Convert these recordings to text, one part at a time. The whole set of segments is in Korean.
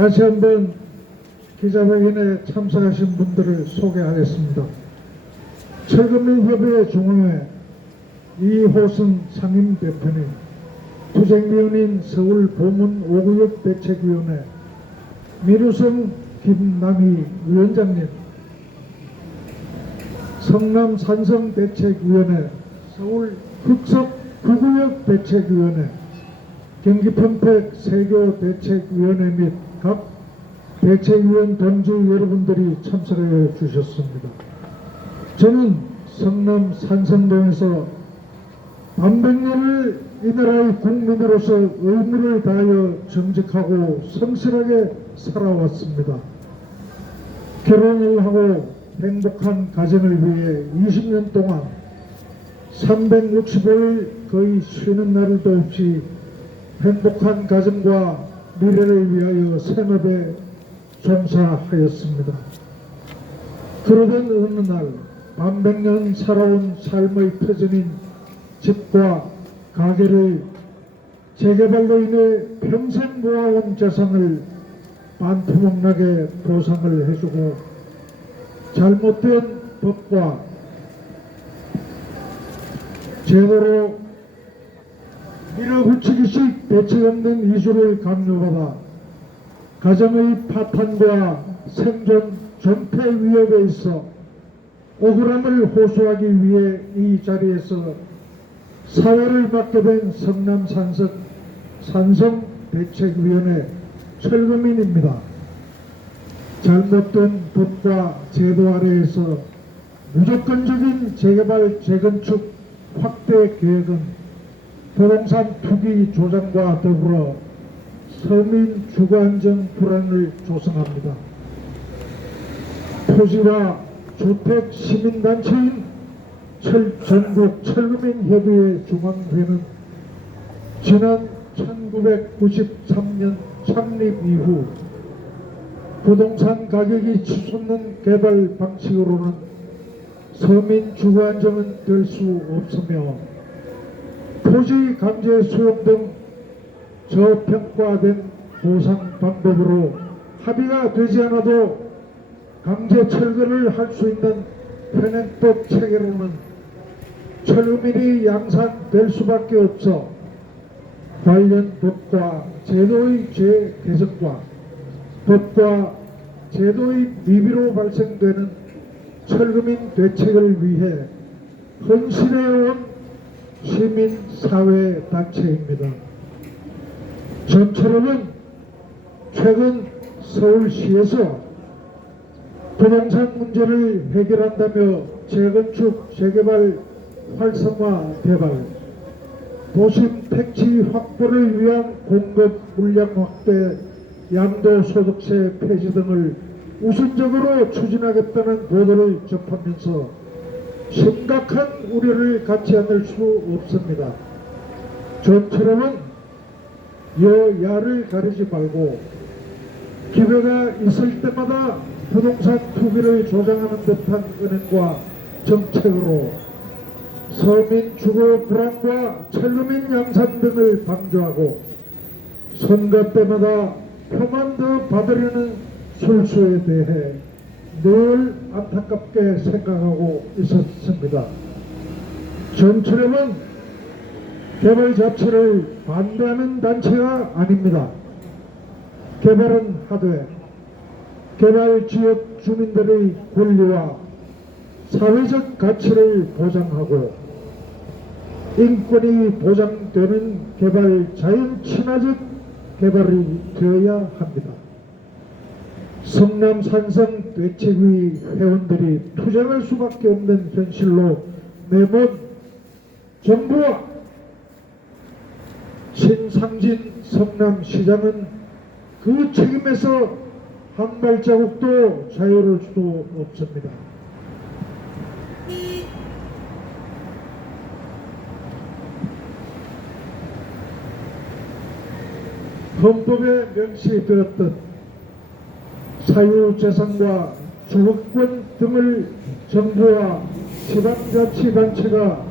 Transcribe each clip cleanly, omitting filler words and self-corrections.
다시 한번 기자회견에 참석하신 분들을 소개하겠습니다. 철거민협의회 중앙회 이호승 상임대표님, 투쟁위원인 서울보문 5구역 대책위원회 민우성 김남희 위원장님, 성남 산성대책위원회 서울 흑석 9구역 대책위원회 경기평택 세교대책위원회 및 각 대책위원 동지 여러분들이 참석해 주셨습니다. 저는 성남 산성동에서 반백년을 이 나라의 국민으로서 의무를 다하여 정직하고 성실하게 살아왔습니다. 결혼을 하고 행복한 가정을 위해 20년 동안 365일 거의 쉬는 날도 없이 행복한 가정과 미래를 위하여 생업에 종사하였습니다. 그러던 어느 날 반백년 살아온 삶의 터전인 집과 가게를 재개발로 인해 평생 모아온 재산을 반토막나게 보상을 해주고 잘못된 법과 제도로 밀어붙이기식 대책 없는 이주를 강요받아 가정의 파탄과 생존 존폐 위협에 있어 억울함을 호소하기 위해 이 자리에서 사회를 맡게 된 성남 산성대책위원회 철거민입니다. 잘못된 법과 제도 아래에서 무조건적인 재개발 재건축 확대 계획은 부동산 투기 조장과 더불어 서민 주거안정 불안을 조성합니다. 토지와 주택 시민단체인 전국 철거민협의회 중앙회는 지난 1993년 창립 이후 부동산 가격이 치솟는 개발 방식으로는 서민 주거안정은 될 수 없으며 토지 강제 수용 등 저평가된 보상 방법으로 합의가 되지 않아도 강제 철거를 할 수 있는 현행법 체계로는 철거민이 양산될 수밖에 없어 관련 법과 제도의 재개정과 법과 제도의 미비로 발생되는 철거민 대책을 위해 헌신해온 시민사회단체입니다. 전처럼은 최근 서울시에서 부동산 문제를 해결한다며 재건축, 재개발 활성화 개발, 도심 택지 확보를 위한 공급 물량 확대, 양도소득세 폐지 등을 우선적으로 추진하겠다는 보도를 접하면서 심각한 우려를 갖지 않을 수 없습니다. 저처럼은 여야를 가리지 말고 기회가 있을 때마다 부동산 투기를 조장하는 듯한 은행과 정책으로 서민 주거 불안과 철거민 양산 등을 방조하고 선거 때마다 표만 더 받으려는 술수에 대해 늘 안타깝게 생각하고 있었습니다. 전철협은 개발 자체를 반대하는 단체가 아닙니다. 개발은 하되 개발 지역 주민들의 권리와 사회적 가치를 보장하고 인권이 보장되는 개발 자연 친화적 개발이 되어야 합니다. 성남 산성 대책위 회원들이 투쟁할 수밖에 없는 현실로 내몬 정부와 신상진 성남시장은 그 책임에서 한 발자국도 자유로울 수 없습니다. 헌법에 명시되었던 사유재산과 주거권 등을 정부와 지방자치단체가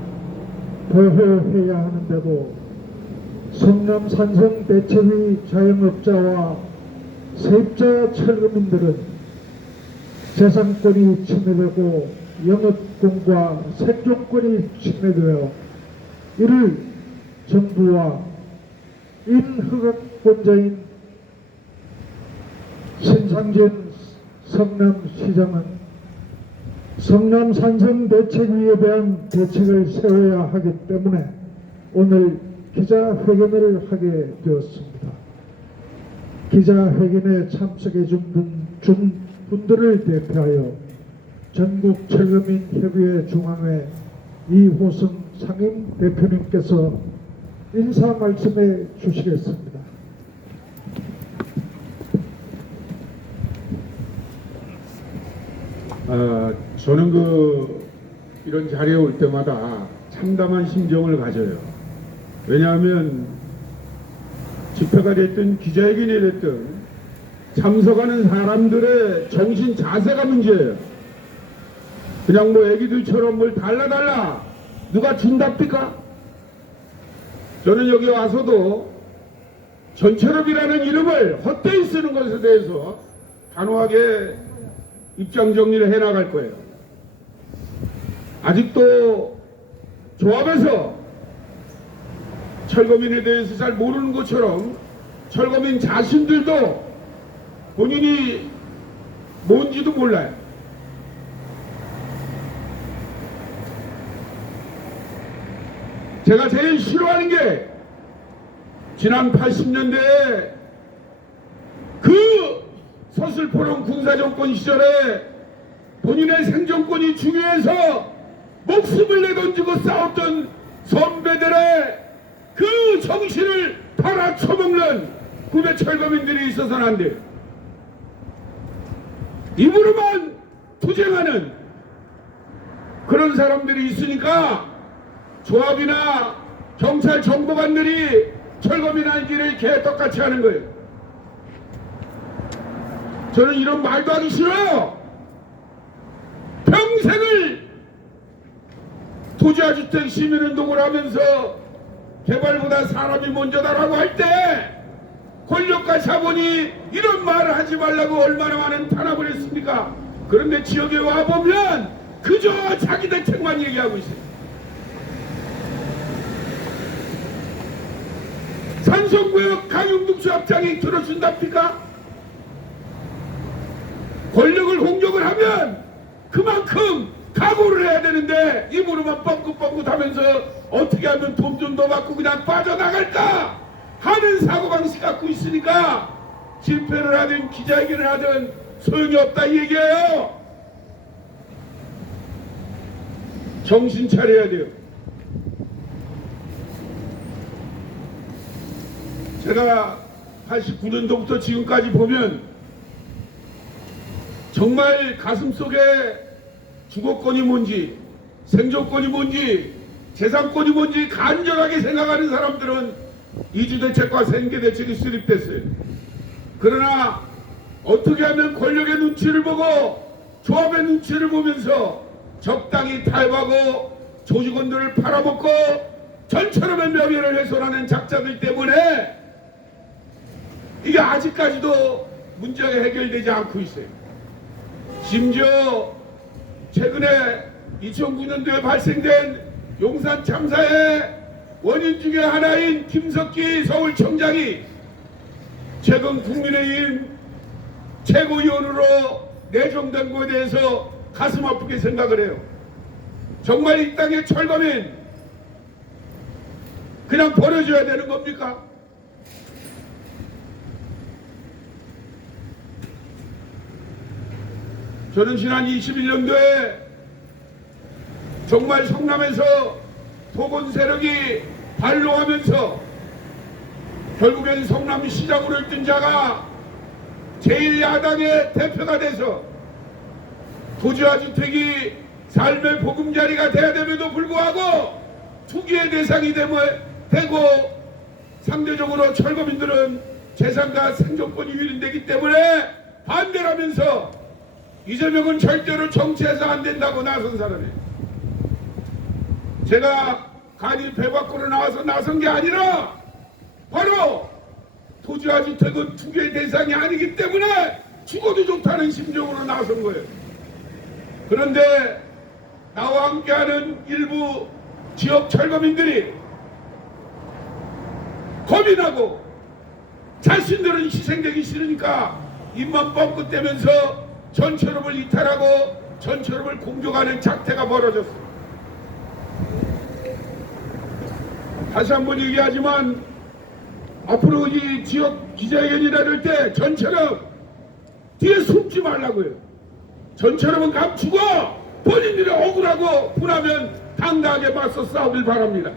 보호해야 하는데도 성남 산성대책위 자영업자와 세입자 철거민들은 재산권이 침해되고 영업권과 생존권이 침해되어 이를 정부와 임허가권자인 신상진 성남시장은 성남산성대책위에 대한 대책을 세워야 하기 때문에 오늘 기자회견을 하게 되었습니다. 기자회견에 참석해 준 분들을 대표하여 전국철거민협의회 중앙회 이호승 상임대표님께서 인사 말씀해 주시겠습니다. 저는 이런 자리에 올 때마다 참담한 심정을 가져요. 왜냐하면 집회가 됐든 기자회견이 됐든 참석하는 사람들의 정신 자세가 문제예요. 그냥 애기들처럼 뭘 달라달라 누가 준답니까? 저는 여기 와서도 전철업이라는 이름을 헛되이 쓰는 것에 대해서 단호하게 입장 정리를 해나갈 거예요. 아직도 조합에서 철거민에 대해서 잘 모르는 것처럼 철거민 자신들도 본인이 뭔지도 몰라요. 제가 제일 싫어하는 게 지난 80년대에 서슬포롱 군사정권 시절에 본인의 생존권이 중요해서 목숨을 내던지고 싸웠던 선배들의 그 정신을 팔아쳐먹는 후배 철거민들이 있어서는 안 돼요. 입으로만 투쟁하는 그런 사람들이 있으니까 조합이나 경찰 정보관들이 철거민 알기를 개떡같이 하는 거예요. 저는 이런 말도 하기 싫어요. 평생을 토지아주택 시민운동을 하면서 개발보다 사람이 먼저다라고 할 때 권력과 자본이 이런 말을 하지 말라고 얼마나 많은 탄압을 했습니까? 그런데 지역에 와보면 그저 자기 대책만 얘기하고 있어요. 산성구역 강용동수 합장이 들어준답니까? 권력을 공격을 하면 그만큼 각오를 해야 되는데 입으로만 뻥긋뻥긋하면서 어떻게 하면 돈 좀 더 받고 그냥 빠져나갈까 하는 사고방식 갖고 있으니까 집회를 하든 기자회견을 하든 소용이 없다 이 얘기예요. 정신 차려야 돼요. 제가 89년도부터 지금까지 보면 정말 가슴속에 주거권이 뭔지 생존권이 뭔지 재산권이 뭔지 간절하게 생각하는 사람들은 이주대책과 생계대책이 수립됐어요. 그러나 어떻게 하면 권력의 눈치를 보고 조합의 눈치를 보면서 적당히 타협하고 조직원들을 팔아먹고 전처럼의 명예를 훼손하는 작자들 때문에 이게 아직까지도 문제가 해결되지 않고 있어요. 심지어 최근에 2009년도에 발생된 용산 참사의 원인 중에 하나인 김석기 서울청장이 최근 국민의힘 최고위원으로 내정된 것에 대해서 가슴 아프게 생각을 해요. 정말 이 땅의 철거민 그냥 버려줘야 되는 겁니까? 저는 지난 21년도에 정말 성남에서 토건 세력이 발로하면서 결국엔 성남시장으로 있던 자가 제1야당의 대표가 돼서 토지와 주택이 삶의 보금자리가 돼야 됨에도 불구하고 투기의 대상이 되고 상대적으로 철거민들은 재산과 생존권이 위임되기 때문에 반대를 하면서 이재명은 절대로 정치해서 안 된다고 나선 사람이에요. 제가 간이 배 밖으로 나와서 나선 게 아니라 바로 토지와 주택은 투기의 대상이 아니기 때문에 죽어도 좋다는 심정으로 나선 거예요. 그런데 나와 함께하는 일부 지역 철거민들이 겁이 나고 자신들은 희생되기 싫으니까 입만 뻥긋대면서 전철업을 이탈하고 전철업을 공격하는 작태가 벌어졌어. 다시 한번 얘기하지만 앞으로 이 지역 기자회견이라 할 때 전철업 뒤에 숨지 말라고요. 전철업은 감추고 본인들이 억울하고 분하면 당당하게 맞서 싸우길 바랍니다.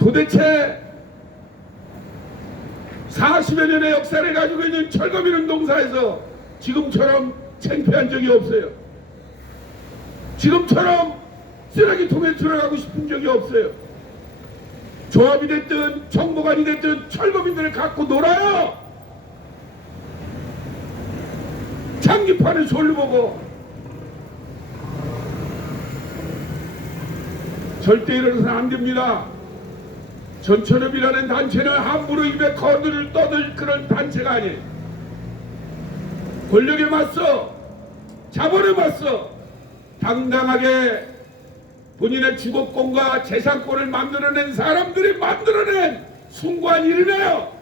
도대체 40여 년의 역사를 가지고 있는 철거민 운동사에서 지금처럼 창피한 적이 없어요. 지금처럼 쓰레기통에 들어가고 싶은 적이 없어요. 조합이 됐든 정보관이 됐든 철거민들을 갖고 놀아요. 장기판을 솔로 보고 절대 이러서는 안 됩니다. 전철업이라는 단체는 함부로 입에 거들을 떠들 그런 단체가 아니에요. 권력에 맞서 자본에 맞서 당당하게 본인의 주거권과 재산권을 만들어낸 사람들이 만들어낸 숭고한 일이네요.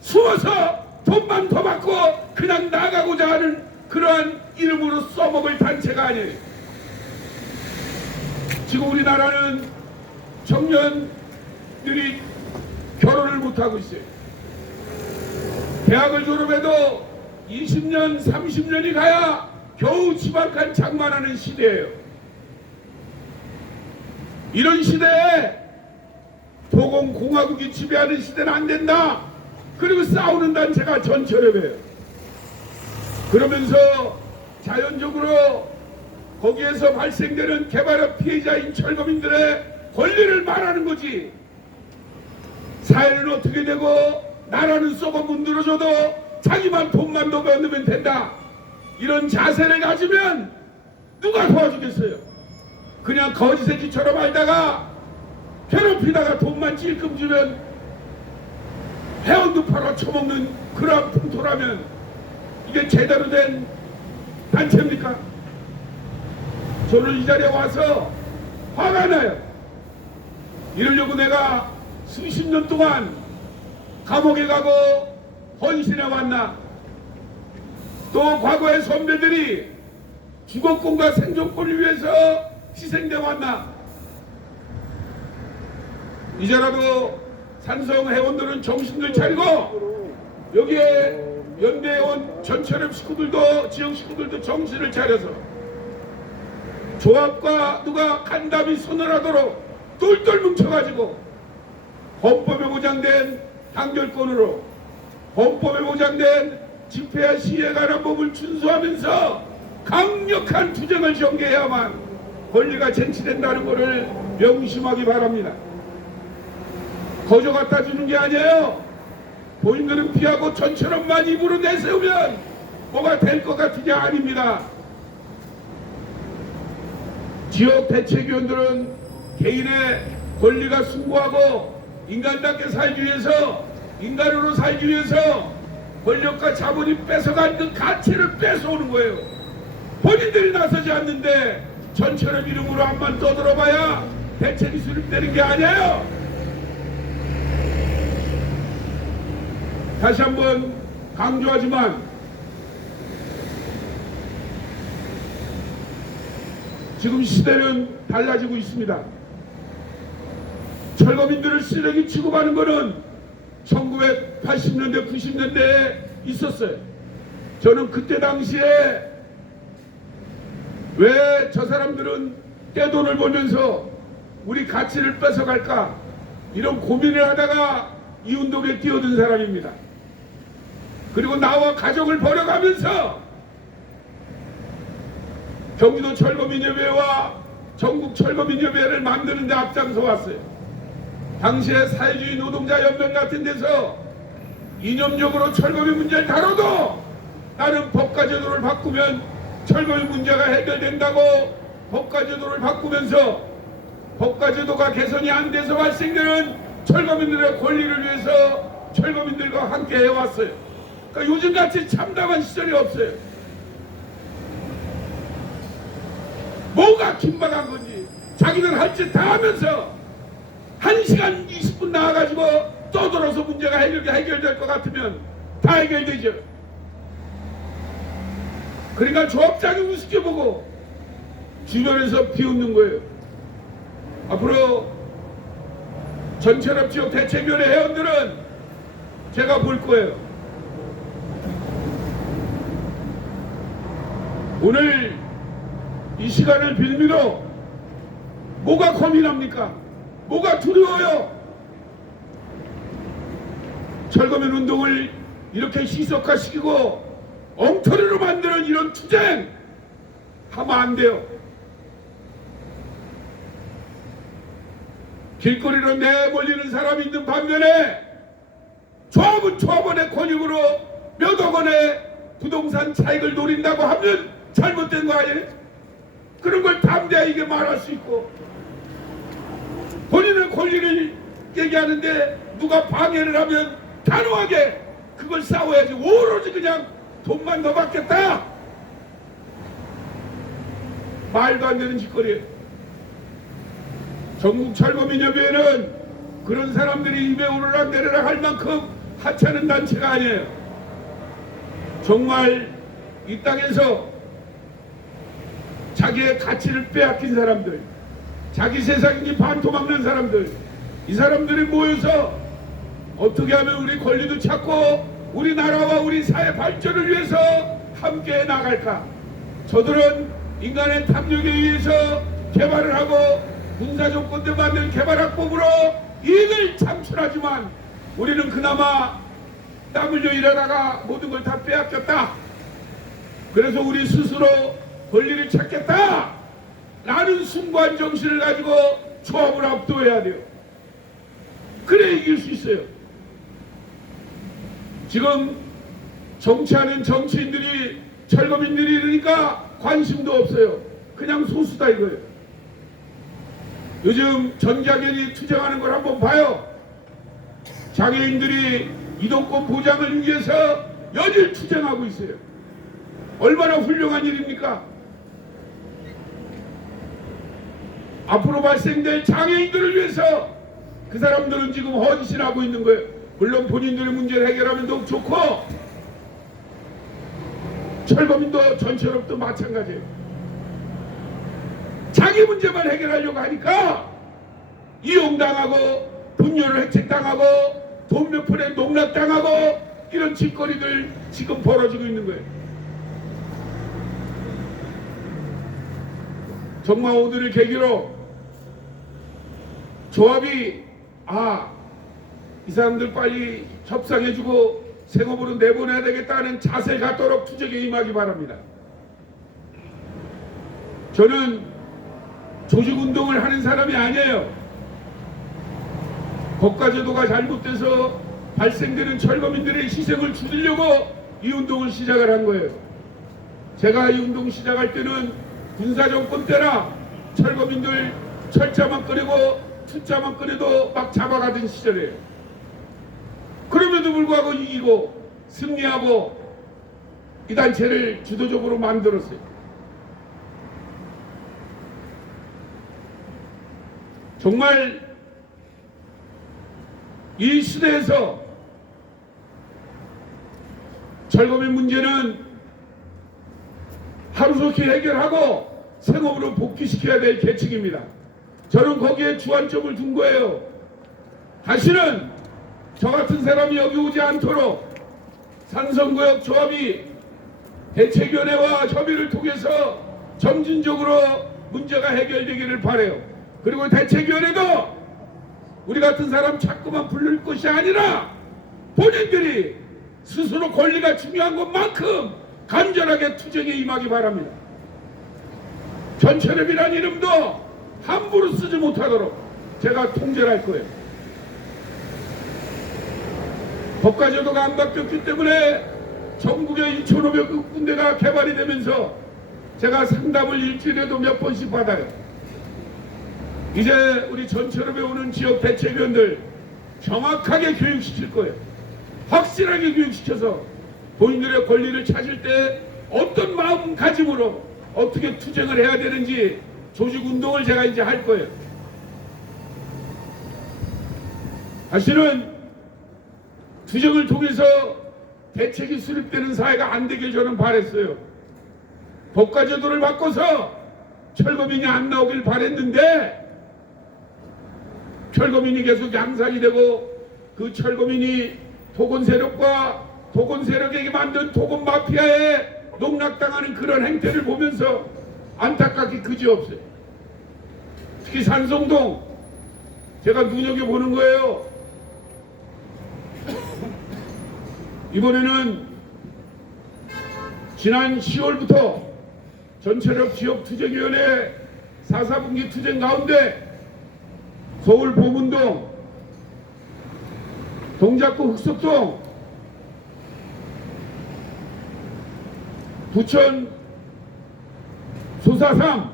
숨어서 돈만 더 받고 그냥 나가고자 하는 그러한 이름으로 써먹을 단체가 아니에요. 지금 우리나라는 청년들이 결혼을 못하고 있어요. 대학을 졸업해도 20년, 30년이 가야 겨우 집 한 칸 장만하는 시대예요. 이런 시대에 도공공화국이 지배하는 시대는 안 된다. 그리고 싸우는 단체가 전철업이에요. 그러면서 자연적으로 거기에서 발생되는 개발업 피해자인 철거민들의 권리를 말하는 거지. 사회는 어떻게 되고 나라는 썩어 문드러져도 자기만 돈만 더 벌면 된다. 이런 자세를 가지면 누가 도와주겠어요. 그냥 거지새끼처럼 알다가 괴롭히다가 돈만 찔끔 주면 회원도 팔아 처먹는 그런 풍토라면 이게 제대로 된 단체입니까? 저는 이 자리에 와서 화가 나요. 이러려고 내가 수십 년 동안 감옥에 가고 헌신해 왔나? 또 과거의 선배들이 주거권과 생존권을 위해서 희생돼 왔나? 이제라도 산성 회원들은 정신을 차리고 여기에 연대에 온 전철업 식구들도 지역 식구들도 정신을 차려서 조합과 누가 간담이 손을 하도록 똘똘 뭉쳐가지고 헌법에 보장된 단결권으로 헌법에 보장된 집회와 시위에 관한 법을 준수하면서 강력한 투쟁을 전개해야만 권리가 쟁취된다는 것을 명심하기 바랍니다. 거저 갖다 주는 게 아니에요. 본인들은 피하고 전처럼만 입으로 내세우면 뭐가 될 것 같은 게 아닙니다. 지역 대책위원들은 개인의 권리가 숭고하고 인간답게 살기 위해서 인간으로 살기 위해서 권력과 자본이 뺏어간 그 가치를 뺏어오는 거예요. 본인들이 나서지 않는데 전처럼 이름으로 한번 떠들어봐야 대책이 수립되는 게 아니에요. 다시 한번 강조하지만 지금 시대는 달라지고 있습니다. 철거민들을 쓰레기 취급하는 것은 1980년대 90년대에 있었어요. 저는 그때 당시에 왜 저 사람들은 떼돈을 벌면서 우리 가치를 뺏어갈까 이런 고민을 하다가 이 운동에 뛰어든 사람입니다. 그리고 나와 가족을 버려가면서 경기도 철거민협회와 전국 철거민협회를 만드는 데 앞장서 왔어요. 당시에 사회주의 노동자 연맹 같은 데서 이념적으로 철거민 문제를 다뤄도 나는 법과제도를 바꾸면 철거민 문제가 해결된다고 법과제도를 바꾸면서 법과제도가 개선이 안 돼서 발생되는 철거민들의 권리를 위해서 철거민들과 함께 해왔어요. 그러니까 요즘같이 참담한 시절이 없어요. 뭐가 긴박한 건지 자기들 할 짓 다 하면서 1시간 20분 나와가지고 떠들어서 문제가 해결될 것 같으면 다 해결되죠. 그러니까 조합장이 우습게 보고 주변에서 비웃는 거예요. 앞으로 전철업 지역 대책위원회 회원들은 제가 볼 거예요. 오늘 이 시간을 빌미로 뭐가 고민합니까? 뭐가 두려워요? 철거민 운동을 이렇게 희석화시키고 엉터리로 만드는 이런 투쟁 하면 안 돼요. 길거리로 내몰리는 사람이 있는 반면에 조합은 조합원의 권익으로 몇억 원의 부동산 차익을 노린다고 하면 잘못된 거 아니에요? 그런 걸 담대하게 말할 수 있고 본인의 권리를 얘기하는데 누가 방해를 하면 단호하게 그걸 싸워야지. 오로지 그냥 돈만 더 받겠다, 말도 안 되는 짓거리예요. 전국철거민협의회는 그런 사람들이 입에 오르락 내리락 할 만큼 하찮은 단체가 아니에요. 정말 이 땅에서 자기의 가치를 빼앗긴 사람들, 자기 세상이니 반토막난 사람들, 이 사람들이 모여서 어떻게 하면 우리 권리도 찾고 우리나라와 우리 사회 발전을 위해서 함께 나갈까. 저들은 인간의 탐욕에 의해서 개발을 하고 군사조건대 만든 개발학법으로 이익을 창출하지만 우리는 그나마 땀 흘려 일하다가 모든 걸 다 빼앗겼다. 그래서 우리 스스로 권리를 찾겠다 라는 숭고한 정신을 가지고 조합을 압도해야 돼요. 그래 이길 수 있어요. 지금 정치하는 정치인들이 철거민들이 이러니까 관심도 없어요. 그냥 소수다 이거예요. 요즘 전자견이 투쟁하는 걸 한번 봐요. 장애인들이 이동권 보장을 위해서 연일 투쟁하고 있어요. 얼마나 훌륭한 일입니까? 앞으로 발생될 장애인들을 위해서 그 사람들은 지금 헌신하고 있는 거예요. 물론 본인들의 문제를 해결하면 더욱 좋고 철거민도 전철업도 마찬가지예요. 자기 문제만 해결하려고 하니까 이용당하고 분뇨를 획책당하고 돈 몇 푼에 농락당하고 이런 짓거리들 지금 벌어지고 있는 거예요. 정말 오늘을 계기로 조합이 이 사람들 빨리 협상해주고 생업으로 내보내야 되겠다는 자세 갖도록 투쟁에 임하기 바랍니다. 저는 조직운동을 하는 사람이 아니에요. 법과제도가 잘못돼서 발생되는 철거민들의 희생을 줄이려고 이 운동을 시작을 한 거예요. 제가 이 운동 시작할 때는 군사정권 때나 철거민들 철자만 끓이고 투자만 끓여도 막 잡아가던 시절이에요. 그럼에도 불구하고 이기고 승리하고 이 단체를 주도적으로 만들었어요. 정말 이 시대에서 철거민 문제는 하루속히 해결하고 생업으로 복귀시켜야 될 계층입니다. 저는 거기에 주안점을 둔 거예요. 다시는 저 같은 사람이 여기 오지 않도록 산성구역 조합이 대책위원회와 협의를 통해서 점진적으로 문제가 해결되기를 바라요. 그리고 대책위원회도 우리 같은 사람 자꾸만 부를 것이 아니라 본인들이 스스로 권리가 중요한 것만큼 간절하게 투쟁에 임하기 바랍니다. 전철협이라는 이름도 함부로 쓰지 못하도록 제가 통제를 할 거예요. 법과제도가 안 바뀌었기 때문에 전국에 2,500군데가 개발이 되면서 제가 상담을 일주일에도 몇 번씩 받아요. 이제 우리 전철협에 오는 지역 대책위원들 정확하게 교육시킬 거예요. 확실하게 교육시켜서 본인들의 권리를 찾을 때 어떤 마음가짐으로 어떻게 투쟁을 해야 되는지 조직운동을 제가 이제 할 거예요. 사실은 투쟁을 통해서 대책이 수립되는 사회가 안 되길 저는 바랬어요. 법과제도를 바꿔서 철거민이 안 나오길 바랬는데 철거민이 계속 양산이 되고 그 철거민이 토건 세력과 토건 세력에게 만든 토건 마피아에 농락당하는 그런 행태를 보면서 안타깝게 그지없어요. 특히 산성동 제가 눈여겨보는 거예요. 이번에는 지난 10월부터 전체력 지역투쟁위원회 4.4분기 투쟁 가운데 서울 보문동, 동작구 흑석동, 부천 소사삼,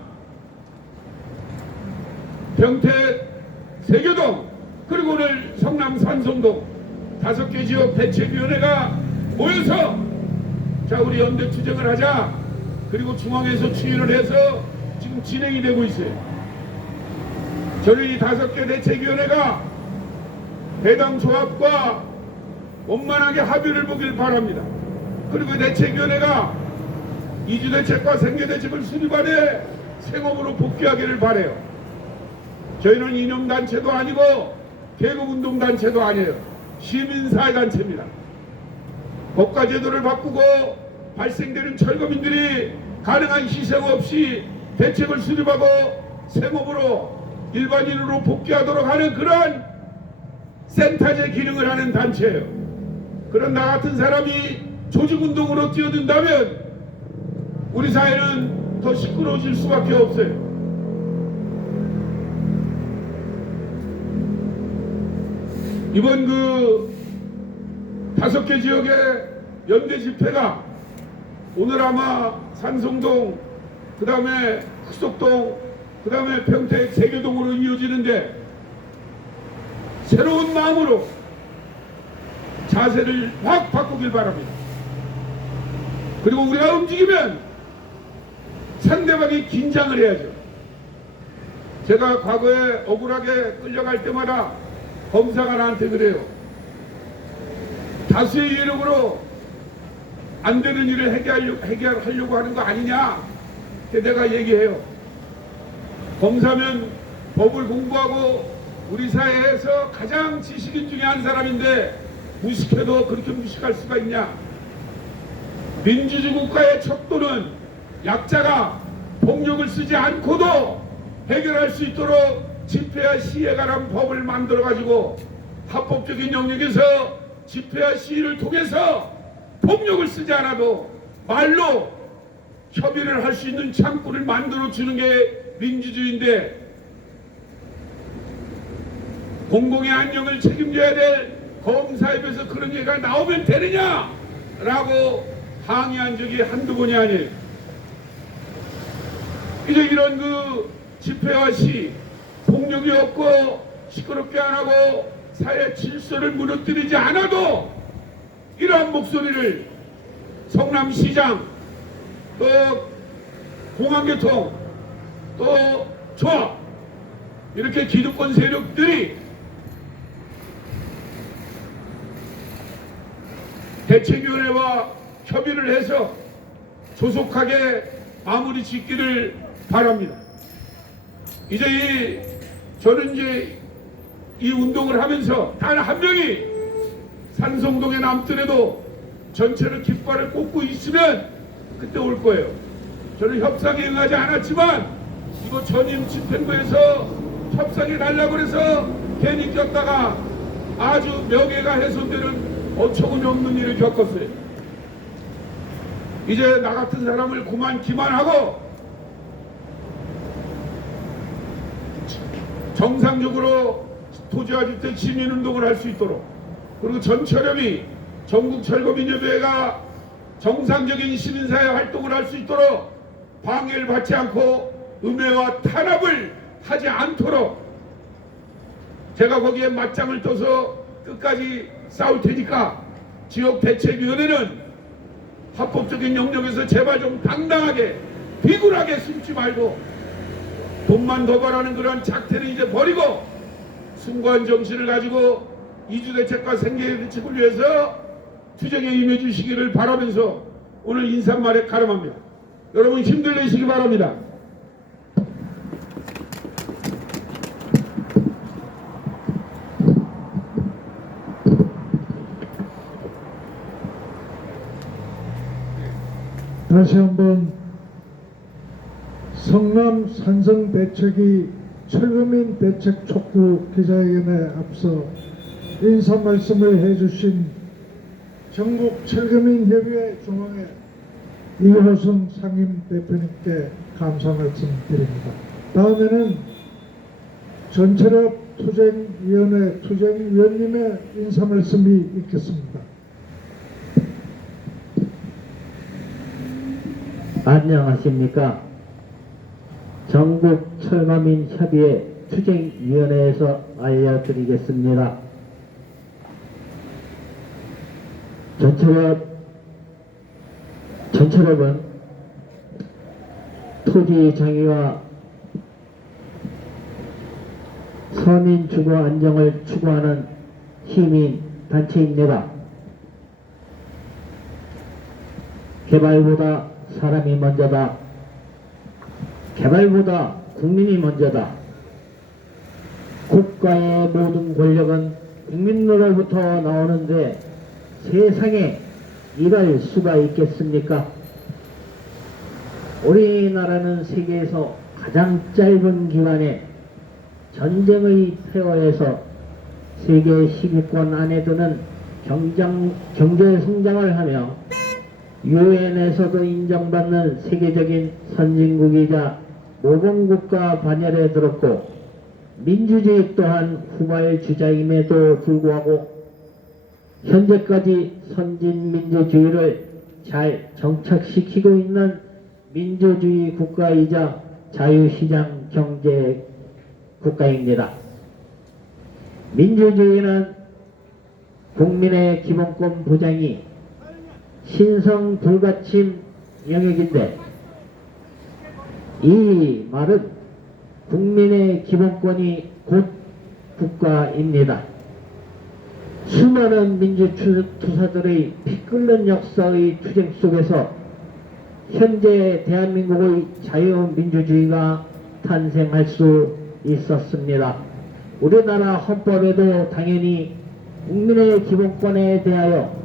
평택 세교동, 그리고 오늘 성남 산성동 5개 지역 대책위원회가 모여서 자 우리 연대 투쟁을 하자. 그리고 중앙에서 추인을 해서 지금 진행이 되고 있어요. 저는 이 5개 대책위원회가 해당 조합과 원만하게 합의를 보길 바랍니다. 그리고 대책위원회가 이주대책과 생계대책을 수립안에 생업으로 복귀하기를 바라요. 저희는 이념단체도 아니고 계급운동단체도 아니에요. 시민사회단체입니다. 법과 제도를 바꾸고 발생되는 철거민들이 가능한 희생 없이 대책을 수립하고 생업으로 일반인으로 복귀하도록 하는 그런 센터제 기능을 하는 단체예요. 그런 나 같은 사람이 조직운동으로 뛰어든다면 우리 사회는 더 시끄러워질 수밖에 없어요. 이번 그 5개 지역의 연대 집회가 오늘 아마 산성동, 그 다음에 흑석동, 그 다음에 평택 세교동으로 이어지는데 새로운 마음으로 자세를 확 바꾸길 바랍니다. 그리고 우리가 움직이면 상대방이 긴장을 해야죠. 제가 과거에 억울하게 끌려갈 때마다 검사가 나한테 그래요. 다수의 예력으로 안 되는 일을 해결하려고 하는 거 아니냐. 내가 얘기해요. 검사면 법을 공부하고 우리 사회에서 가장 지식인 중에 한 사람인데 무식해도 그렇게 무식할 수가 있냐. 민주주의 국가의 척도는 약자가 폭력을 쓰지 않고도 해결할 수 있도록 집회와 시위에 관한 법을 만들어 가지고 합법적인 영역에서 집회와 시위를 통해서 폭력을 쓰지 않아도 말로 협의를 할 수 있는 창구를 만들어 주는 게 민주주의인데 공공의 안녕을 책임져야 될 검사 입에서 그런 얘기가 나오면 되느냐라고 항의한 적이 한두 번이 아니에요. 이제 이런 그 집회와 시 폭력이 없고 시끄럽게 안 하고 사회 질서를 무너뜨리지 않아도 이러한 목소리를 성남시장 또 공항교통 또 조합 이렇게 기득권 세력들이 대책위원회와 협의를 해서 조속하게 마무리 짓기를 바랍니다. 저는 이제 이 운동을 하면서 단 한 명이 산성동에 남더라도 전체를 깃발을 꽂고 있으면 그때 올 거예요. 저는 협상에 응하지 않았지만 이거 전임 집행부에서 협상에 달라고 해서 괜히 꼈다가 아주 명예가 훼손되는 어처구니 없는 일을 겪었어요. 이제 나 같은 사람을 그만 기만하고 정상적으로 토지와 주택 시민운동을 할 수 있도록 그리고 전철협이 전국철거민협회가 정상적인 시민사회 활동을 할 수 있도록 방해를 받지 않고 음해와 탄압을 하지 않도록 제가 거기에 맞짱을 떠서 끝까지 싸울 테니까 지역대책위원회는 합법적인 영역에서 제발 좀 당당하게 비굴하게 숨지 말고 돈만 도발하는 그런 작태를 이제 버리고 순고한 정신을 가지고 이주대책과 생계대책을 위해서 투쟁에 임해 주시기를 바라면서 오늘 인사말에 가름합니다. 여러분 힘들 내시기 바랍니다. 다시 한번 성남 산성대책위 철거민 대책 촉구 기자회견에 앞서 인사 말씀을 해주신 전국 철거민협의회 중앙회 이호선 상임대표님께 감사 말씀드립니다. 다음에는 전철업 투쟁위원회 투쟁위원님의 인사 말씀이 있겠습니다. 안녕하십니까. 전국 철거민 협의회 투쟁위원회에서 알려드리겠습니다. 전철업은 토지 정의와 서민 주거 안정을 추구하는 시민 단체입니다. 개발보다 사람이 먼저다. 개발보다 국민이 먼저다. 국가의 모든 권력은 국민으로부터 나오는데 세상에 이럴 수가 있겠습니까? 우리나라는 세계에서 가장 짧은 기간에 전쟁의 폐허에서 세계 10위권 안에 드는 경제 성장을 하며 유엔에서도 인정받는 세계적인 선진국이자 모범국가 반열에 들었고 민주주의 또한 후발주자임에도 불구하고 현재까지 선진민주주의를 잘 정착시키고 있는 민주주의 국가이자 자유시장 경제 국가입니다. 민주주의는 국민의 기본권 보장이 신성 불가침 영역인데 이 말은 국민의 기본권이 곧 국가입니다. 수많은 민주투사들의 피 끓는 역사의 투쟁 속에서 현재 대한민국의 자유민주주의가 탄생할 수 있었습니다. 우리나라 헌법에도 당연히 국민의 기본권에 대하여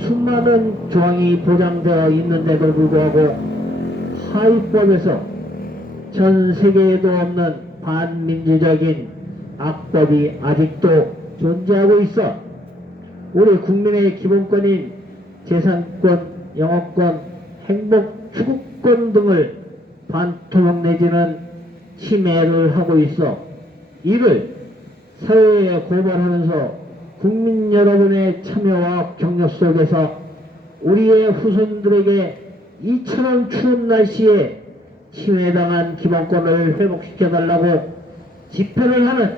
수많은 조항이 보장되어 있는데도 불구하고 하위법에서 전 세계에도 없는 반민주적인 악법이 아직도 존재하고 있어 우리 국민의 기본권인 재산권, 영업권, 행복 추구권 등을 반토막 내지는 침해를 하고 있어 이를 사회에 고발하면서 국민 여러분의 참여와 격려 속에서 우리의 후손들에게 이처럼 추운 날씨에 침해당한 기본권을 회복시켜달라고 집회를 하는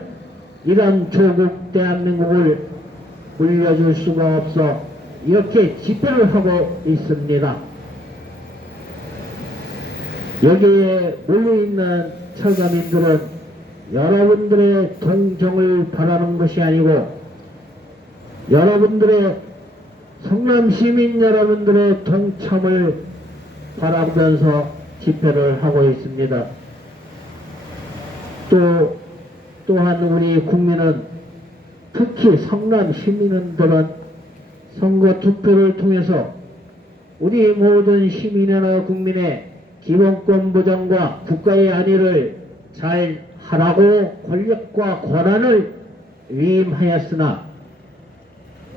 이런 조국 대한민국을 물려줄 수가 없어 이렇게 집회를 하고 있습니다. 여기에 몰려있는 철거민들은 여러분들의 동정을 바라는 것이 아니고 여러분들의 성남 시민 여러분들의 동참을 바라보면서 집회를 하고 있습니다. 또한 우리 국민은 특히 성남 시민들은 선거 투표를 통해서 우리 모든 시민이나 국민의 기본권 보장과 국가의 안위를 잘 하라고 권력과 권한을 위임하였으나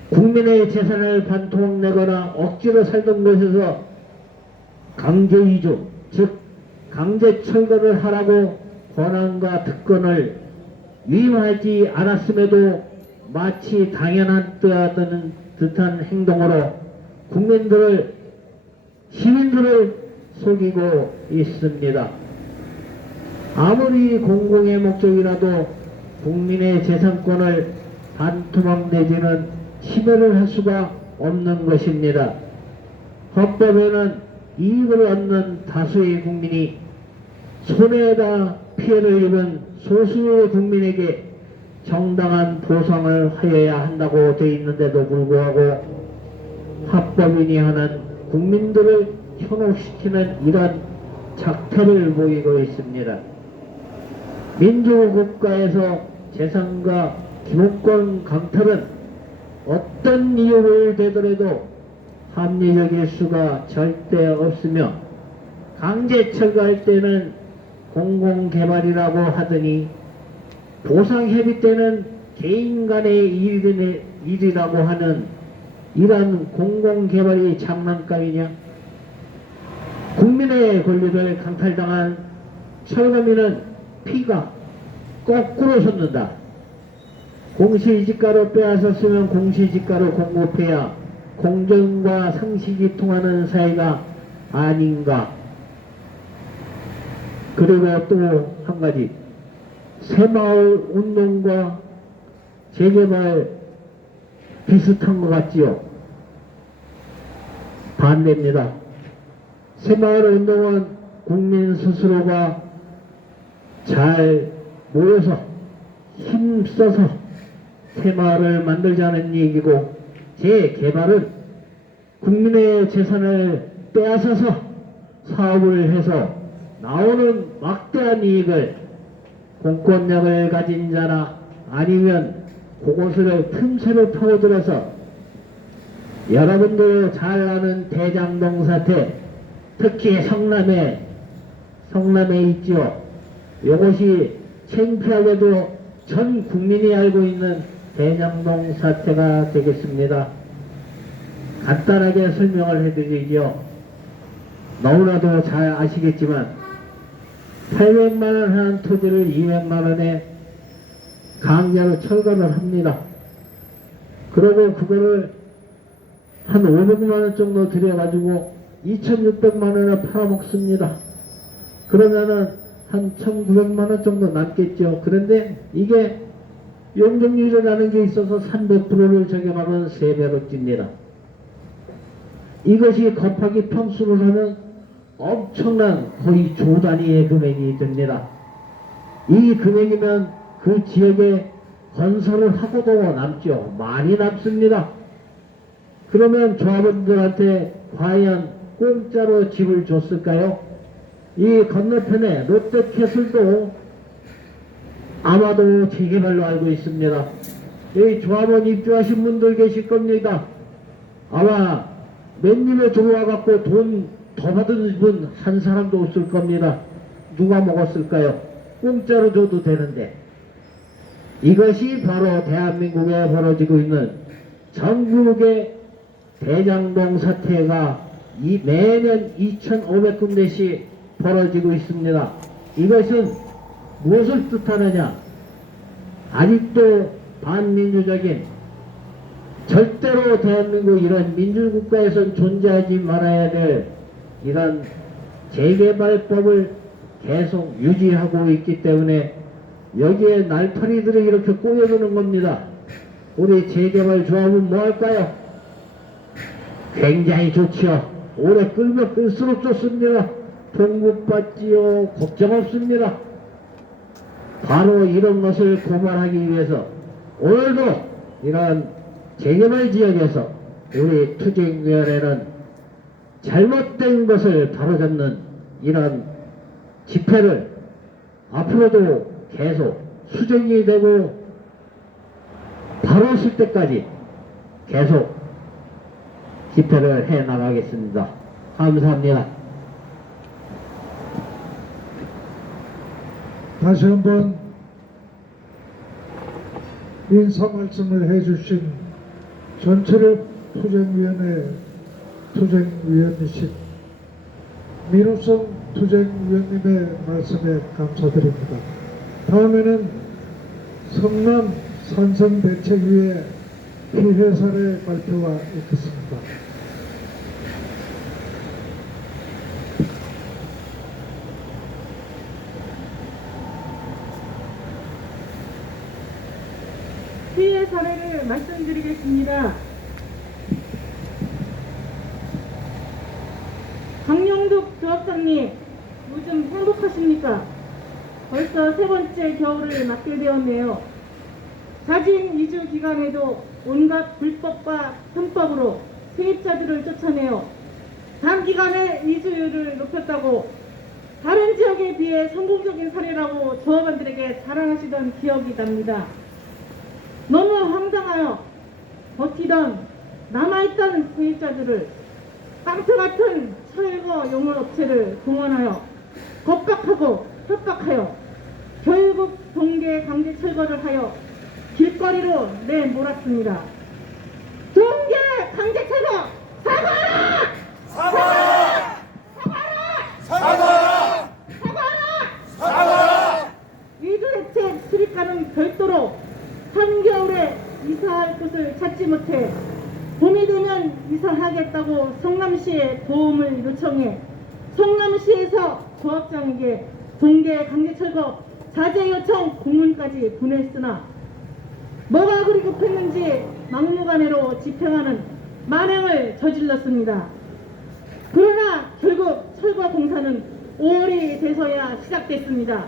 국민의 재산을 반토막 내거나 억지로 살던 곳에서 강제이주, 즉 강제 철거를 하라고 권한과 특권을 위임하지 않았음에도 마치 당연한 듯한 행동으로 시민들을 속이고 있습니다. 아무리 공공의 목적이라도 국민의 재산권을 반토막 내지는 침해를 할 수가 없는 것입니다. 헌법에는 이익을 얻는 다수의 국민이 손해에다 피해를 입은 소수의 국민에게 정당한 보상을 하여야 한다고 되어 있는데도 불구하고 합법인이 하는 국민들을 현혹시키는 이런 작태를 보이고 있습니다. 민주국가에서 재산과 기본권 강탈은 어떤 이유를 대더라도 합리적일 수가 절대 없으며 강제 철거할 때는 공공개발이라고 하더니 보상협의 때는 개인 간의 일이라고 하는 이러한 공공개발이 장난감이냐? 국민의 권리를 강탈당한 철거민은 피가 거꾸로 솟는다. 공시지가로 빼앗았으면 공시지가로 공급해야 공정과 상식이 통하는 사회가 아닌가. 그리고 또 한 가지, 새마을 운동과 재개발 비슷한 것 같지요? 반대입니다. 새마을 운동은 국민 스스로가 잘 모여서 힘써서 새마을을 만들자는 얘기고, 재개발은 국민의 재산을 빼앗아서 사업을 해서 나오는 막대한 이익을 공권력을 가진 자나 아니면 그곳을 틈새로 파고들어서 여러분들 잘 아는 대장동 사태, 특히 성남에 있죠. 이것이 창피하게도 전 국민이 알고 있는 대장동 사태가 되겠습니다. 간단하게 설명을 해드리죠. 너무나도 잘 아시겠지만 800만원 한 토지를 200만원에 강제로 철거를 합니다. 그리고 그거를 한 500만원 정도 들여가지고 2600만원에 팔아먹습니다. 그러면은 한 1900만원 정도 남겠죠. 그런데 이게 용적률이라는 게 있어서 300%를 적용하면 3배로 찝니다. 이것이 곱하기 평수를 하면 엄청난 거의 조 단위의 금액이 됩니다. 이 금액이면 그 지역에 건설을 하고도 남죠. 많이 남습니다. 그러면 조합원들한테 과연 공짜로 집을 줬을까요? 이 건너편에 롯데캐슬도 아마도 재개발로 알고 있습니다. 여기 조합원 입주하신 분들 계실 겁니다. 아마 맨님에 들어와갖고 돈 더 받은 분 한 사람도 없을 겁니다. 누가 먹었을까요? 공짜로 줘도 되는데. 이것이 바로 대한민국에 벌어지고 있는 전국의 대장동 사태가 매년 2,500군데씩 벌어지고 있습니다. 이것은 무엇을 뜻하느냐? 아직도 반민주적인, 절대로 대한민국 이런 민주국가에선 존재하지 말아야 될 이런 재개발법을 계속 유지하고 있기 때문에 여기에 날파리들이 이렇게 꼬여드는 겁니다. 우리 재개발 조합은 뭐 할까요? 굉장히 좋지요. 오래 끌면 끌수록 좋습니다. 통급받지요. 걱정 없습니다. 바로 이런 것을 고발하기 위해서 오늘도 이런 재개발 지역에서 우리 투쟁위원회는 잘못된 것을 바로잡는 이런 집회를 앞으로도 계속 수정이 되고 바로 쓸 때까지 계속 집회를 해 나가겠습니다. 감사합니다. 다시 한번 인사 말씀을 해주신 전철협 투쟁위원이신 민우성 투쟁위원님의 말씀에 감사드립니다. 다음에는 성남 산성대책위의 피해 사례 발표가 있겠습니다. 피해 사례를 말씀드리겠습니다. 이승득 조합장님, 요즘 행복하십니까? 벌써 세 번째 겨울을 맞게 되었네요. 자진 이주 기간에도 온갖 불법과 편법으로 세입자들을 쫓아내어 단기간에 이주율을 높였다고 다른 지역에 비해 성공적인 사례라고 조합원들에게 자랑하시던 기억이 납니다. 너무 황당하여 버티던 남아있던 세입자들을 깡패 같은 철거 용을 업체를 동원하여 겁박하고 협박하여 결국 동계 강제 철거를 하여 길거리로 내몰았습니다. 동계 강제 철거 사과하라! 사과하라! 사과하라! 사과하라! 사과하라! 사과하라! 이주대책 수립과는 별도로 한겨울에 이사할 곳을 찾지 못해 봄이 되면 이사하겠다고 성남시에 도움을 요청해 성남시에서 조합장에게 동계 강제철거 자제 요청 공문까지 보냈으나 뭐가 그리 급했는지 막무가내로 집행하는 만행을 저질렀습니다. 그러나 결국 철거 공사는 5월이 돼서야 시작됐습니다.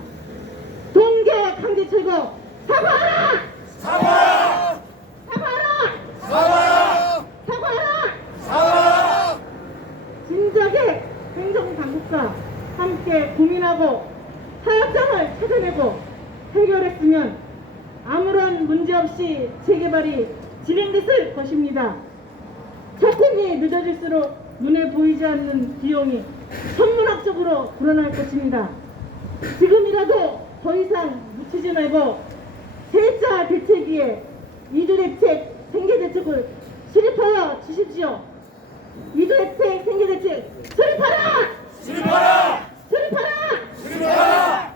동계 강제철거 사과하라! 사과하라! 사과하라! 사과하라! 사과하라! 사과하라! 진작에 행정당국과 함께 고민하고 타협점을 찾아내고 해결했으면 아무런 문제 없이 재개발이 진행됐을 것입니다. 차츰이 늦어질수록 눈에 보이지 않는 비용이 천문학적으로 불어날 것입니다. 지금이라도 더 이상 묻히지 말고 세입자 대책위에 이주대책 생계대책을 수립하여 주십시오. 이주대책 생계대책 수립하라! 수립하라! 수립하라! 수립하라!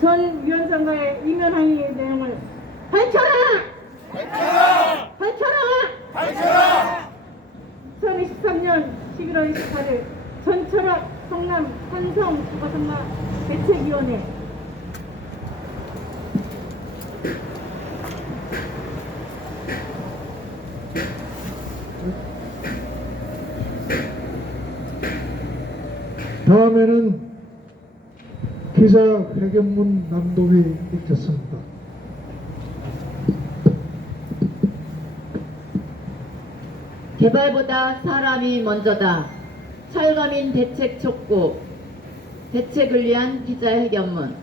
전 위원장과의 이면 항의 내용을 밝혀라! 밝혀라! 밝혀라! 밝혀라! 2023년 11월 28일 전철학 성남 한성 주거선마 대책위원회 다음에는 기자회견문 낭독이 있겠습니다. 개발보다 사람이 먼저다. 철거민 대책 촉구. 대책을 위한 기자회견문.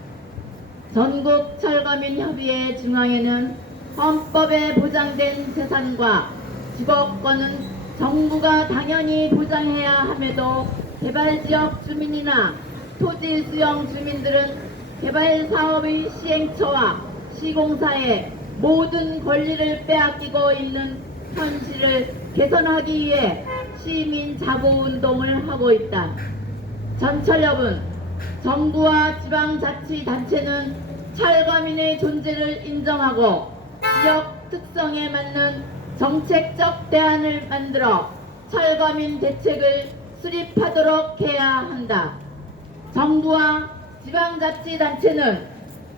전국 철거민 협의회 중앙에는 헌법에 보장된 재산과 주거권은 정부가 당연히 보장해야 함에도 개발지역 주민이나 토지 수용 주민들은 개발 사업의 시행처와 시공사의 모든 권리를 빼앗기고 있는 현실을 개선하기 위해 시민 자보운동을 하고 있다. 전철협은 정부와 지방자치단체는 철거민의 존재를 인정하고 지역 특성에 맞는 정책적 대안을 만들어 철거민 대책을 수립하도록 해야 한다. 정부와 지방자치단체는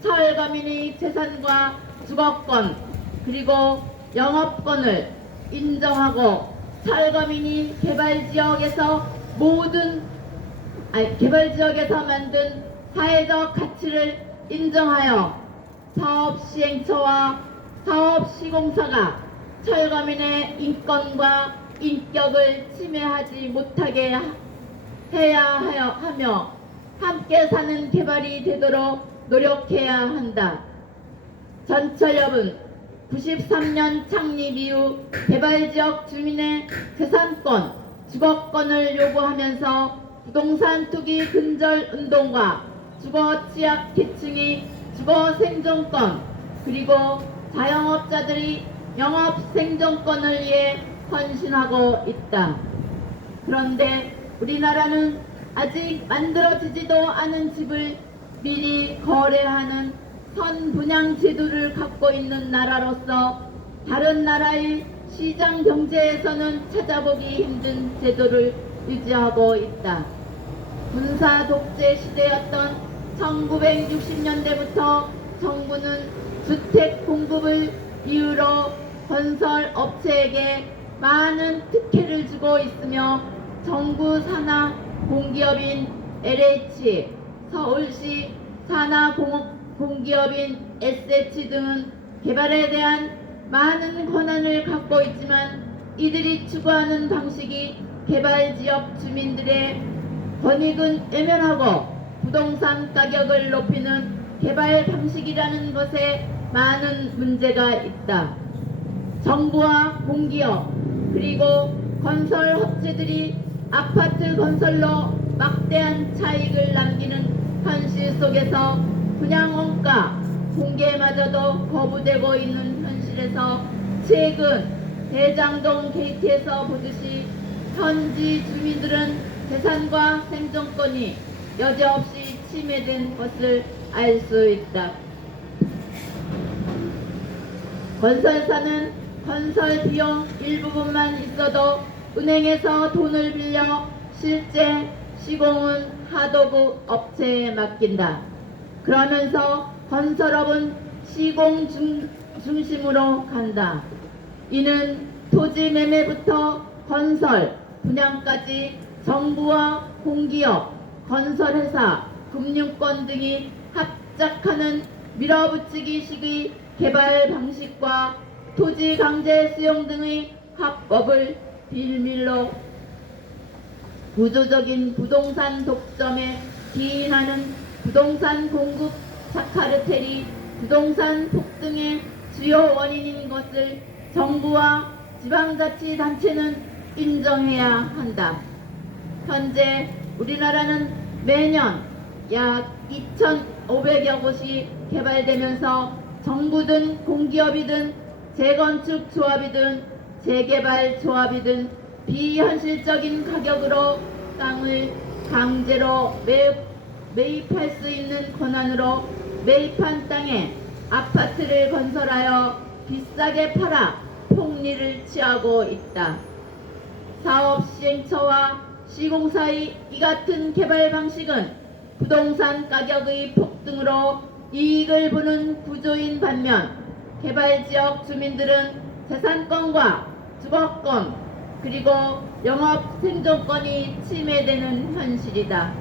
철거민의 재산과 주거권 그리고 영업권을 인정하고 철거민이 개발지역에서 만든 사회적 가치를 인정하여 사업 시행처와 사업 시공사가 철거민의 인권과 인격을 침해하지 못하게 해야 하며 함께 사는 개발이 되도록 노력해야 한다. 전철협은 93년 창립 이후 개발지역 주민의 재산권, 주거권을 요구하면서 부동산 투기 근절 운동과 주거 취약 계층의 주거 생존권 그리고 자영업자들이 영업 생존권을 위해 헌신하고 있다. 그런데 우리나라는 아직 만들어지지도 않은 집을 미리 거래하는 선분양 제도를 갖고 있는 나라로서 다른 나라의 시장 경제에서는 찾아보기 힘든 제도를 유지하고 있다. 군사 독재 시대였던 1960년대부터 정부는 주택 공급을 이유로 건설 업체에게 많은 특혜를 주고 있으며 정부 산하 공기업인 LH, 서울시 산하 공기업인 SH 등은 개발에 대한 많은 권한을 갖고 있지만 이들이 추구하는 방식이 개발지역 주민들의 권익은 외면하고 부동산 가격을 높이는 개발 방식이라는 것에 많은 문제가 있다. 정부와 공기업 그리고 건설 업체들이 아파트 건설로 막대한 차익을 남기는 현실 속에서 분양원가 공개마저도 거부되고 있는 현실에서 최근 대장동 게이트에서 보듯이 현지 주민들은 재산과 생존권이 여지없이 침해된 것을 알 수 있다. 건설사는 건설 비용 일부분만 있어도 은행에서 돈을 빌려 실제 시공은 하도급 업체에 맡긴다. 그러면서 건설업은 시공 중심으로 간다. 이는 토지 매매부터 건설, 분양까지 정부와 공기업, 건설회사, 금융권 등이 합작하는 밀어붙이기식의 개발 방식과 토지 강제 수용 등의 합법을 빌밀로 구조적인 부동산 독점에 기인하는 부동산 공급 자카르텔이 부동산 폭등의 주요 원인인 것을 정부와 지방자치단체는 인정해야 한다. 현재 우리나라는 매년 약 2,500여 곳이 개발되면서 정부든 공기업이든 재건축 조합이든 재개발 조합이든 비현실적인 가격으로 땅을 강제로 매입할 수 있는 권한으로 매입한 땅에 아파트를 건설하여 비싸게 팔아 폭리를 취하고 있다. 사업 시행처와 시공사의 이 같은 개발 방식은 부동산 가격의 폭등으로 이익을 보는 구조인 반면 개발지역 주민들은 재산권과 주거권 그리고 영업 생존권이 침해되는 현실이다.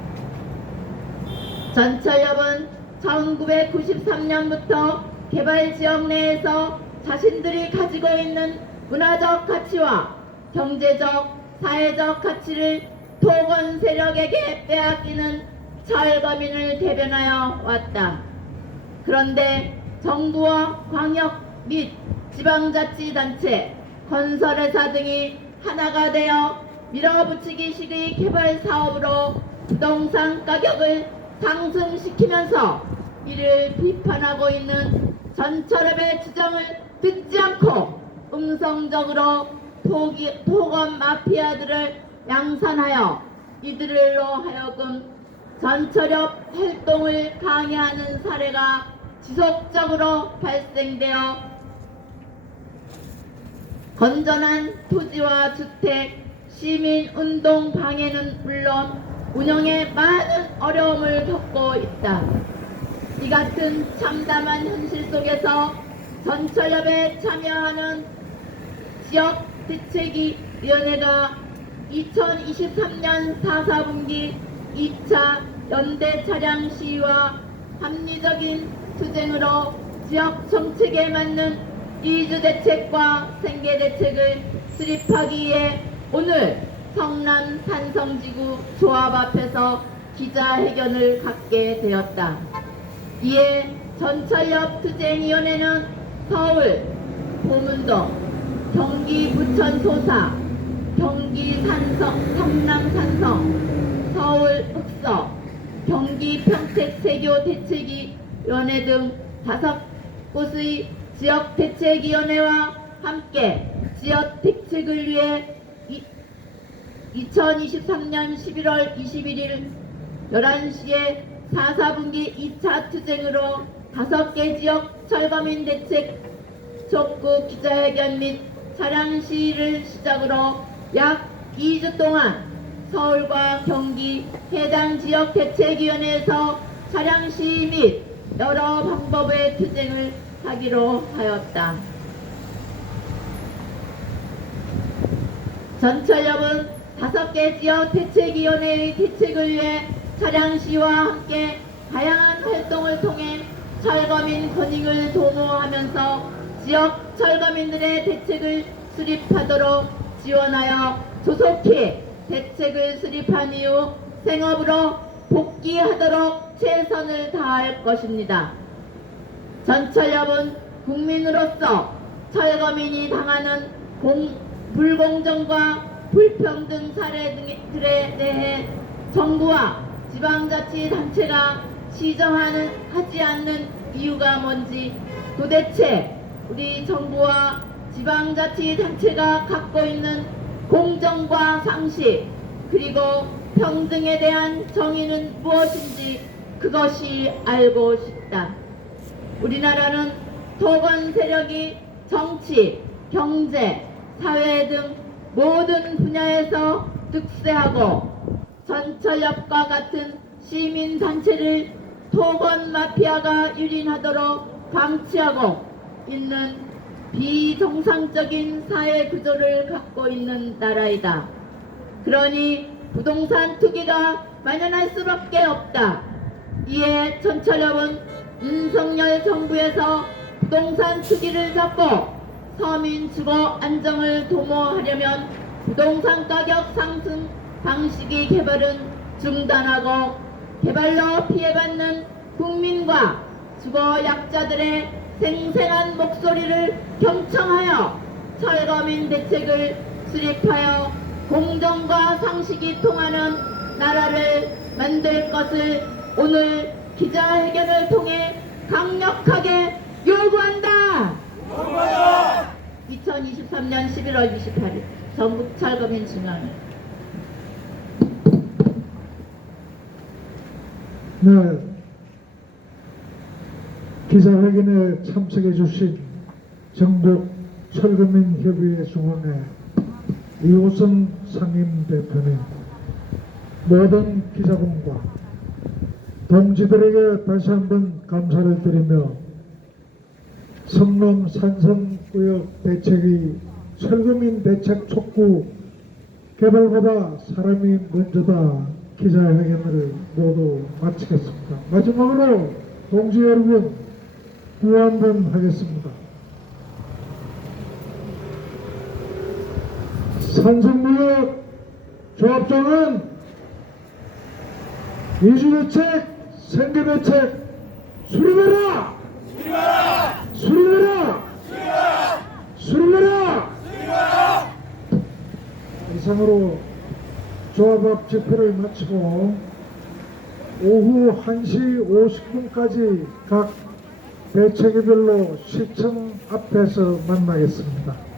전철협은 1993년부터 개발지역 내에서 자신들이 가지고 있는 문화적 가치와 경제적, 사회적 가치를 토건 세력에게 빼앗기는 철거민을 대변하여 왔다. 그런데 정부와 광역 및 지방자치단체, 건설회사 등이 하나가 되어 밀어붙이기식의 개발 사업으로 부동산 가격을 상승시키면서 이를 비판하고 있는 전철협의 주장을 듣지 않고 음성적으로 토건 마피아들을 양산하여 이들로 하여금 전철협 활동을 강요하는 사례가 지속적으로 발생되어 건전한 토지와 주택, 시민운동 방해는 물론 운영에 많은 어려움을 겪고 있다. 이 같은 참담한 현실 속에서 전철협에 참여하는 지역대책위원회가 2023년 4사분기 2차 연대 차량 시위와 합리적인 투쟁으로 지역 정책에 맞는 이주대책과 생계대책을 수립하기 위해 오늘 성남 산성지구 조합 앞에서 기자회견을 갖게 되었다. 이에 전철협 투쟁위원회는 서울 보문동, 경기 부천 소사, 경기 성남 산성, 서울 흑서, 경기 평택 세교 대책위원회 등 5곳의 지역 대책위원회와 함께 지역 대책을 위해 2023년 11월 21일 11시에 4사분기 2차 투쟁으로 5개 지역 철거민 대책 촉구 기자회견 및 차량 시위를 시작으로 약 2주 동안 서울과 경기 해당 지역 대책위원회에서 차량 시위 및 여러 방법의 투쟁을 하기로 하였다. 전철협은 5개 지역 대책위원회의 대책을 위해 차량시와 함께 다양한 활동을 통해 철거민 권익을 도모하면서 지역 철거민들의 대책을 수립하도록 지원하여 조속히 대책을 수립한 이후 생업으로 복귀하도록 최선을 다할 것입니다. 전철협은 국민으로서 철거민이 당하는 불공정과 불평등 사례들에 대해 정부와 지방자치단체가 시정하지 않는 이유가 뭔지, 도대체 우리 정부와 지방자치단체가 갖고 있는 공정과 상식 그리고 평등에 대한 정의는 무엇인지 그것이 알고 싶다. 우리나라는 토건 세력이 정치, 경제, 사회 등 모든 분야에서 득세하고 전철협과 같은 시민단체를 토건 마피아가 유린하도록 방치하고 있는 비정상적인 사회 구조를 갖고 있는 나라이다. 그러니 부동산 투기가 만연할 수밖에 없다. 이에 전철협은 윤석열 정부에서 부동산 투기를 잡고 서민 주거 안정을 도모하려면 부동산 가격 상승 방식의 개발은 중단하고 개발로 피해받는 국민과 주거 약자들의 생생한 목소리를 경청하여 철거민 대책을 수립하여 공정과 상식이 통하는 나라를 만들 것을 오늘 기자회견을 통해 강력하게 요구한다. 2023년 11월 28일 전국 철거민 중앙회. 네, 기자회견에 참석해 주신 전국 철거민협의회 중앙회 이호선 상임대표님, 모든 기자분과 동지들에게 다시 한번 감사를 드리며 성남 산성구역 대책이 철거민 대책 촉구 개발보다 사람이 먼저다 기자회견을 모두 마치겠습니다. 마지막으로 동지 여러분 구호 한번 하겠습니다. 산성구역 조합장은 이주대책, 생계대책 수립해라! 수립해라! 수립해라! 이상으로 조합 집회를 마치고 오후 1시 50분까지 각 대책위별로 시청 앞에서 만나겠습니다.